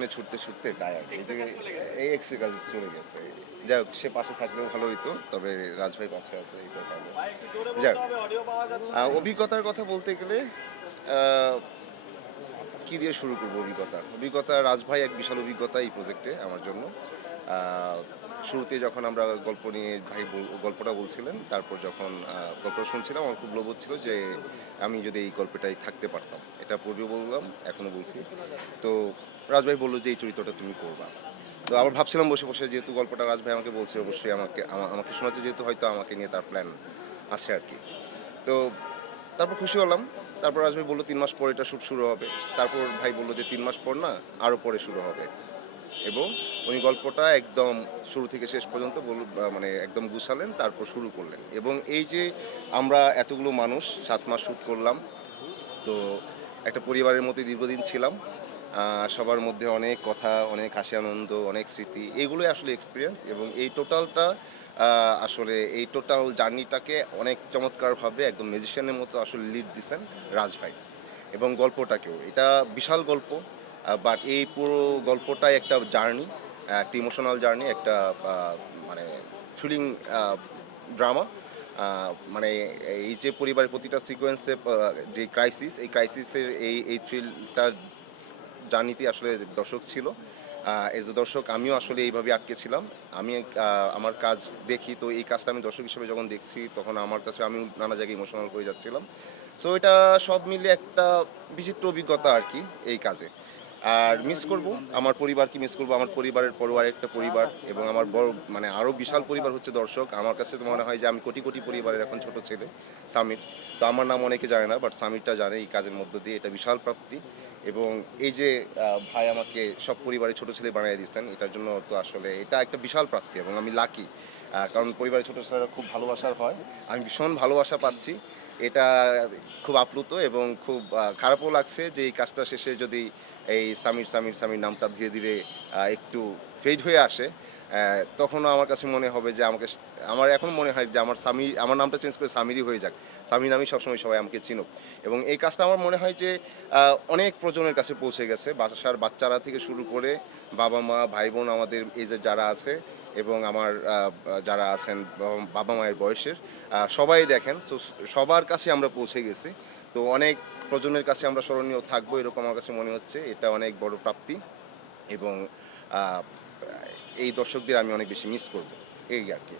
পিছনে ছুটতে ছুটতে টায়ার্ড, এই যে এই এক্সের কাজে চলে গেছে। যাই হোক, সে পাশে থাকলেও ভালো হইতো, তবে রাজভাই পাশে আছে এটা ভালো। যাই হোক, অভিজ্ঞতার কথা বলতে গেলে আহ, কি দিয়ে শুরু করবো? অভিজ্ঞতা রাজভাই এক বিশাল অভিজ্ঞতা এই প্রজেক্টে আমার জন্য। আহ, শুরুতে যখন আমরা গল্প নিয়ে ভাই গল্পটা বলছিলেন, তারপর যখন গল্পটা শুনছিলাম, আমার খুব লোভ হচ্ছিল যে আমি যদি এই গল্পটাই থাকতে পারতাম। এটা পূর্বে বললাম, এখনো বলছি। তো রাজভাই বললো যে এই চরিত্রটা তুমি করবা। তো আবার ভাবছিলাম বসে বসে, যেহেতু গল্পটা রাজভাই আমাকে বলছে, অবশ্যই আমাকে শোনাচ্ছে, যেহেতু হয়তো আমাকে নিয়ে তার প্ল্যান আছে আর কি। তো তারপর খুশি হলাম। তারপর রাজভাই বললো 3 মাস পর এটা শ্যুট শুরু হবে। তারপর ভাই বললো যে 3 মাস পর না, আরও পরে শুরু হবে। এবং উনি গল্পটা একদম শুরু থেকে শেষ পর্যন্ত মানে একদম গুছালেন, তারপর শুরু করলেন। এবং এই যে আমরা এতগুলো মানুষ 7 মাস শ্যুট করলাম, তো একটা পরিবারের মধ্যে দীর্ঘদিন ছিলাম। সবার মধ্যে অনেক কথা, অনেক হাসি আনন্দ, অনেক স্মৃতি, এগুলোই আসলে এক্সপিরিয়েন্স। এবং আসলে এই টোটাল জার্নিটাকে অনেক চমৎকারভাবে একদম ম্যাজিশিয়ানের মতো আসলে লিড দিছেন রাজভাই। এবং গল্পটাকেও, এটা বিশাল গল্প, বাট এই পুরো গল্পটাই একটা জার্নি, একটা ইমোশনাল জার্নি, একটা মানে থ্রিলিং ড্রামা। মানে এই যে পরিবারের প্রতিটা সিকোয়েন্সে যে ক্রাইসিস, এই ক্রাইসিসের এই থ্রিলটা জার্নিতে আসলে দর্শক ছিল। এজ এ দর্শক আমিও আসলে এইভাবে আটকে ছিলাম। আমি আমার কাজ দেখি, তো এই কাজটা আমি দর্শক হিসেবে যখন দেখছি, তখন আমার কাছে আমি নানা জায়গায় ইমোশনাল হয়ে যাচ্ছিলাম। সো এটা সব মিলে একটা বিচিত্র অভিজ্ঞতা আর কি এই কাজে। আর মিস করব, আমার পরিবারকে মিস করব। আমার পরিবারের পরিবার একটা পরিবার, এবং আমার বড় মানে আরও বিশাল পরিবার হচ্ছে দর্শক। আমার কাছে তো মনে হয় যে আমি কোটি কোটি পরিবারের এখন ছোট ছেলে, সামির। তো আমার নাম অনেকে জানে না, বাট সামিরটা জানে এই কাজের মধ্য দিয়ে। এটা বিশাল প্রাপ্তি। এবং এই যে ভাই আমাকে সব পরিবারের ছোট ছেলে বানিয়ে দিচ্ছেন, এটার জন্য তো আসলে এটা একটা বিশাল প্রাপ্তি, এবং আমি লাকি। কারণ পরিবারের ছোট ছেলেরা খুব ভালোবাসার হয়, আমি ভীষণ ভালোবাসা পাচ্ছি। এটা খুব আপ্লুত, এবং খুব খারাপও লাগছে যে এই কাজটা শেষে যদি এই সামির সামির সামির নামটা ধীরে ধীরে একটু ফেড হয়ে আসে, তখনও আমার কাছে মনে হবে যে আমার এখন মনে হয় যে আমার নামটা চেঞ্জ করে সামিরই হয়ে যাক। সামির নামই সবসময় সবাই আমাকে চিনুক। এবং এই কাজটা আমার মনে হয় যে অনেক প্রজন্মের কাছে পৌঁছে গেছে, বাসার বাচ্চারা থেকে শুরু করে বাবা মা ভাই বোন আমাদের এজের যারা আছে, এবং আমার যারা আছেন বাবা মায়ের বয়সের, সবাই দেখেন। সো সবার কাছে আমরা পৌঁছে গেছি। তো অনেক প্রজন্মের কাছে আমরা স্মরণীয় থাকবো, এরকম আমার কাছে মনে হচ্ছে। এটা অনেক বড় প্রাপ্তি। এবং আহ, এই দর্শকদের আমি অনেক বেশি মিস করব, এই আর কি।